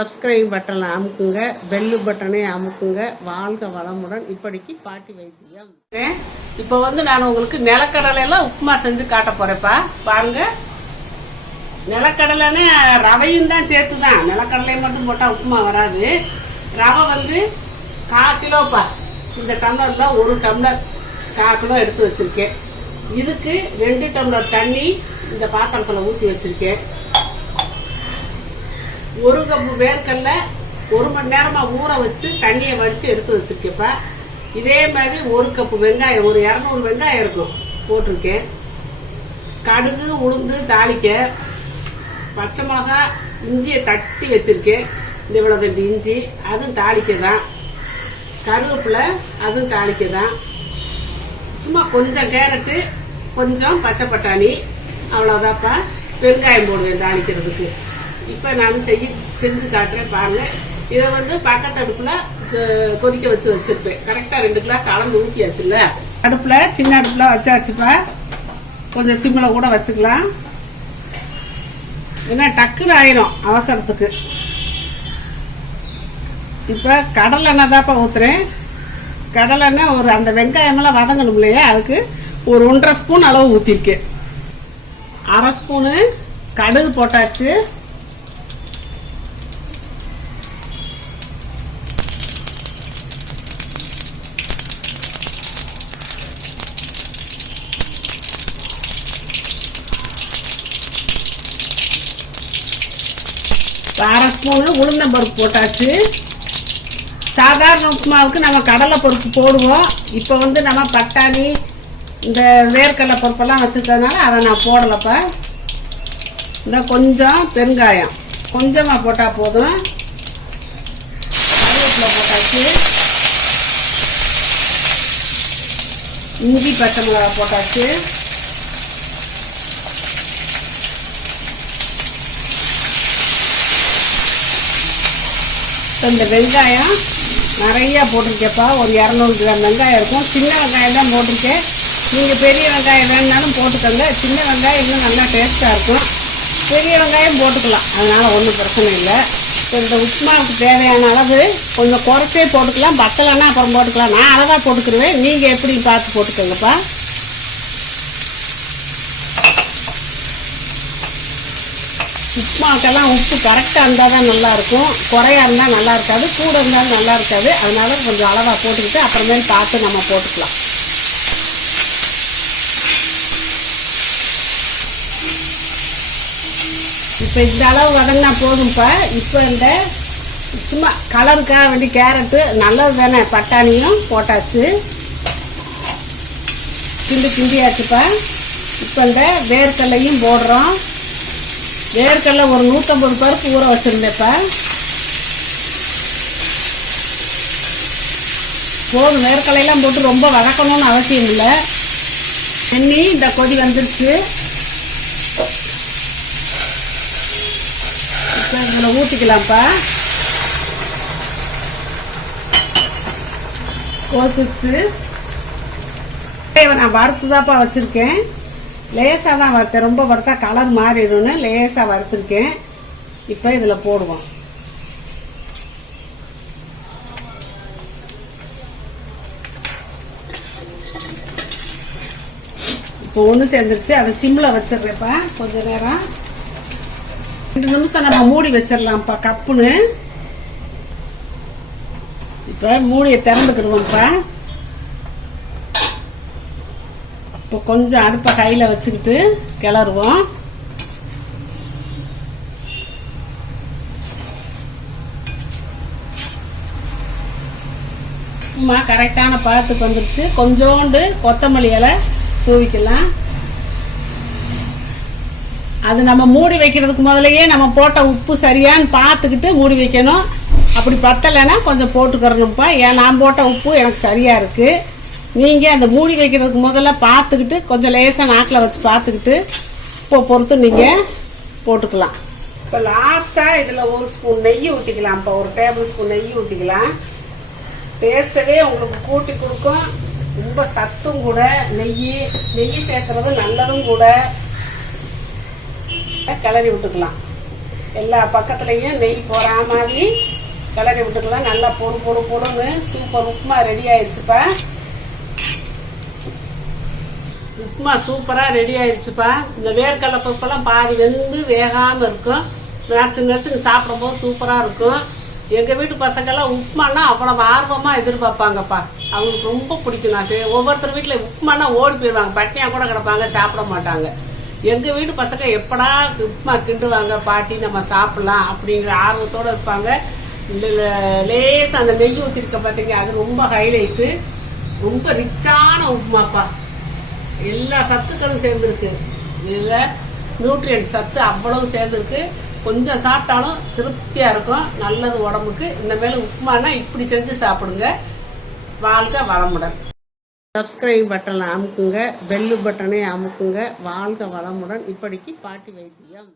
Subscribe பட்டனை அமுக்குங்க, bell பட்டனை அமுக்குங்க. வாழ்க வளமுடன். இப்படிக்கு பாட்டி வைத்தியம். இப்போ நான் உங்களுக்கு நிலக்கடலையெல்லாம் உப்புமா செஞ்சு காட்ட போறேன்ப்பா. பாருங்க, நிலக்கடலைன்னு ரவையும் தான் சேர்த்துதான். நிலக்கடலையும் மட்டும் போட்டா உப்புமா வராது. ரவை 1/4 கிலோப்பா. இந்த டம்ளர்ல 1 டம்ளர் 1/4 கிலோ எடுத்து வச்சிருக்கேன். இதுக்கு 2 டம்ளர் தண்ணி இந்த பாத்திரத்துல ஊற்றி வச்சிருக்கேன். 1 கப்பு வேர்க்கடலை 1 மணி நேரமா ஊற வச்சு தண்ணியை வடிச்சு எடுத்து வச்சிருக்கேன்ப்பா. இதே மாதிரி 1 கப்பு வெங்காயம், ஒரு 200 வெங்காயம் இருக்கும் போட்டிருக்கேன். கடுகு உளுந்து தாளிக்க, பச்சை மிளகா இஞ்சியை தட்டி வச்சிருக்கேன். இந்த இவ்வளவு 2 இஞ்சி, அதுவும் தாளிக்கதான். கருவேப்பிலை, அதுவும் தாளிக்கதான். சும்மா கொஞ்சம் கேரட்டு, கொஞ்சம் பச்சை பட்டாணி, அவ்வளவுதான்ப்பா. வெங்காயம் போடுவேன் தாளிக்கிறதுக்கு. இப்ப நான் செஞ்சு காட்டுறேன் பாருங்க. இதை பக்கத்து அடுப்புல கொதிக்க வச்சு வச்சிருப்பேன். கரெக்டா 2 கிளாஸ் அளந்து ஊற்றியாச்சுல்ல. அடுப்புல சின்ன அடுப்புல வச்சாச்சுப்பா. கொஞ்சம் சிம்ல கூட வச்சுக்கலாம், ஏன்னா டக்குன்னு ஆயிரும் அவசரத்துக்கு. இப்ப கடலை எண்ணெய் தான்ப்பா ஊத்துறேன். கடலை எண்ணெய் ஒரு அந்த வெங்காயம் எல்லாம் வதங்கணும் இல்லையா, அதுக்கு ஒரு 1.5 ஸ்பூன் அளவு ஊத்திருக்கேன். 1/2 ஸ்பூனு கடுகு போட்டாச்சு. அரை ஸ்பூனு உளுந்தம்பருப்பு போட்டாச்சு. சாதாரண உப்புமாவுக்கு நம்ம கடலை பருப்பு போடுவோம். இப்போ நம்ம பட்டாணி இந்த வேர்க்கடலை பருப்பெல்லாம் வச்சுருக்கிறதுனால அதை நான் போடலப்பா. இந்த கொஞ்சம் பெருங்காயம் கொஞ்சமாக போட்டால் போதும். போட்டாச்சு. இஞ்சி பச்சை மிளகாய் போட்டாச்சு. இந்த வெங்காயம் நிறைய போட்டிருக்கேப்பா. ஒரு 200 கிராம் வெங்காயம் இருக்கும். சின்ன வெங்காயம் தான் போட்டிருக்கேன். நீங்கள் பெரிய வெங்காயம் வேணுனாலும் போட்டுக்கோங்க. சின்ன வெங்காயம் இன்னும் நல்லா டேஸ்ட்டாக இருக்கும். பெரிய வெங்காயம் போட்டுக்கலாம், அதனால் ஒன்றும் பிரச்சனை இல்லை. இந்த உப்புமாவுக்கு தேவையான அளவு கொஞ்சம் குறைச்சே போட்டுக்கலாம். பத்தலைன்னா அப்புறம் போட்டுக்கலாம். நான் அளவாக போட்டுக்கிடுவேன். நீங்கள் எப்படி பார்த்து போட்டுக்கோங்கப்பா. உப்புமாக்கெல்லாம் உப்பு கரெக்டாக இருந்தால் தான் நல்லாயிருக்கும். குறையா இருந்தால் நல்லா இருக்காது, கூட இருந்தாலும் நல்லா இருக்காது. அதனால கொஞ்சம் அளவாக போட்டுக்கிட்டு அப்புறமேல் பார்த்து நம்ம போட்டுக்கலாம். இப்போ இந்த அளவு வதங்கினா போதும்ப்பா. இப்போ இந்த சும்மா கலருக்காக வேண்டி கேரட்டு நல்லது தானே, பட்டாணியும் போட்டாச்சு. கிண்டியாச்சுப்பா. இப்போ இந்த வேர்க்கடலையும் போடுறோம். வேர்க்கடலை ஒரு 150 பருப்பு ஊற வச்சிருந்தேப்பா. போதும், வேர்க்கடலையெல்லாம் போட்டு ரொம்ப வதக்கணும்னு அவசியம் இல்லை. தண்ணி இந்த கொதி வந்துருச்சு. இப்போ இதில் ஊற்றிக்கலாம்ப்பா. கோச்சிச்சு நான் வறுத்துதாப்பா வச்சிருக்கேன். லேசாக தான் வறுத்தேன், ரொம்ப வறுத்தா கலர் மாறிடும்னு லேசாக வறுத்துருக்கேன். இப்போ இதில் போடுவோம். இப்போ ஒன்று சேர்ந்துருச்சு. அதை சிம்மில் வச்சிடுறேன்ப்பா. கொஞ்ச நேரம் 2 நிமிஷம் நம்ம மூடி வச்சிடலாம்ப்பா கப்புன்னு. இப்போ மூடியை திறந்துக்கிடுவோம்ப்பா. இப்போ கொஞ்சம் அடுப்பை கையில் வச்சுக்கிட்டு கிளறுவோம். கரெக்டான பழத்துக்கு வந்துருச்சு. கொஞ்சோண்டு கொத்தமல்லி இலை தூவிக்கலாம். அது நம்ம மூடி வைக்கிறதுக்கு முதலையே நம்ம போட்ட உப்பு சரியான்னு பார்த்துக்கிட்டு மூடி வைக்கணும். அப்படி பத்தலைன்னா கொஞ்சம் போட்டுக்கிறணும்ப்பா. ஏன் நான் போட்ட உப்பு எனக்கு சரியா இருக்கு. நீங்க அந்த மூடி வைக்கிறதுக்கு முதல்ல பார்த்துக்கிட்டு கொஞ்சம் லேசா நாக்கில் வச்சு பார்த்துக்கிட்டு உப்பை பொறுத்து நீங்க போட்டுக்கலாம். இப்போ லாஸ்டா இதுல 1 ஸ்பூன் நெய் ஊற்றிக்கலாம்ப்பா. 1 டேபிள் ஸ்பூன் நெய் ஊற்றிக்கலாம். டேஸ்டவே உங்களுக்கு கூட்டி கொடுக்கும். ரொம்ப சத்தும் கூட. நெய் சேர்க்கறது நல்லதும் கூட. கிளறி விட்டுக்கலாம். எல்லா பக்கத்துலயும் நெய் போற மாதிரி கிளறி விட்டுக்கலாம். நல்லா பொறுன்னு சூப்பர் உப்புமா ரெடி ஆயிடுச்சுப்பா. உப்புமா சூப்பரா ரெடி ஆயிடுச்சுப்பா. இந்த வேர்க்கடலை பருப்பெல்லாம் பாதி வெந்து வேகாம இருக்கும். நச்சுன்னு சாப்பிடும் போது சூப்பரா இருக்கும். எங்க வீட்டு பசங்கெல்லாம் உப்புமானா அவ்வளவு ஆர்வமா எதிர்பார்ப்பாங்கப்பா. அவங்களுக்கு ரொம்ப பிடிக்கும். நான் ஒவ்வொருத்தர் வீட்டுல உப்புமானா ஓடி போயிடுவாங்க, பட்டினியா கூட கிடப்பாங்க, சாப்பிட மாட்டாங்க. எங்க வீட்டு பசங்க எப்படா உப்புமா கிண்டுவாங்க பாட்டி நம்ம சாப்பிடலாம் அப்படிங்கிற ஆர்வத்தோட இருப்பாங்க. லேசா அந்த நெய் ஊத்திருக்க பாத்தீங்க, அது ரொம்ப ஹைலைட்டு. ரொம்ப ரிச்சான உப்புமாப்பா. எல்லா சத்துக்களும் சேர்ந்துருக்கு. இதுல நியூட்ரியன்ட் சத்து அவ்வளவு சேர்ந்துருக்கு. கொஞ்சம் சாப்பிட்டாலும் திருப்தியா இருக்கும், நல்லது உடம்புக்கு. இந்த மேல உப்புமானா இப்படி செஞ்சு சாப்பிடுங்க. வாழ்க வளமுடன். சப்ஸ்கிரைப் பட்டனை அமுக்குங்க, பெல்லு பட்டனை அமுக்குங்க. வாழ்க வளமுடன். இப்படிக்கு பாட்டி வைத்தியம்.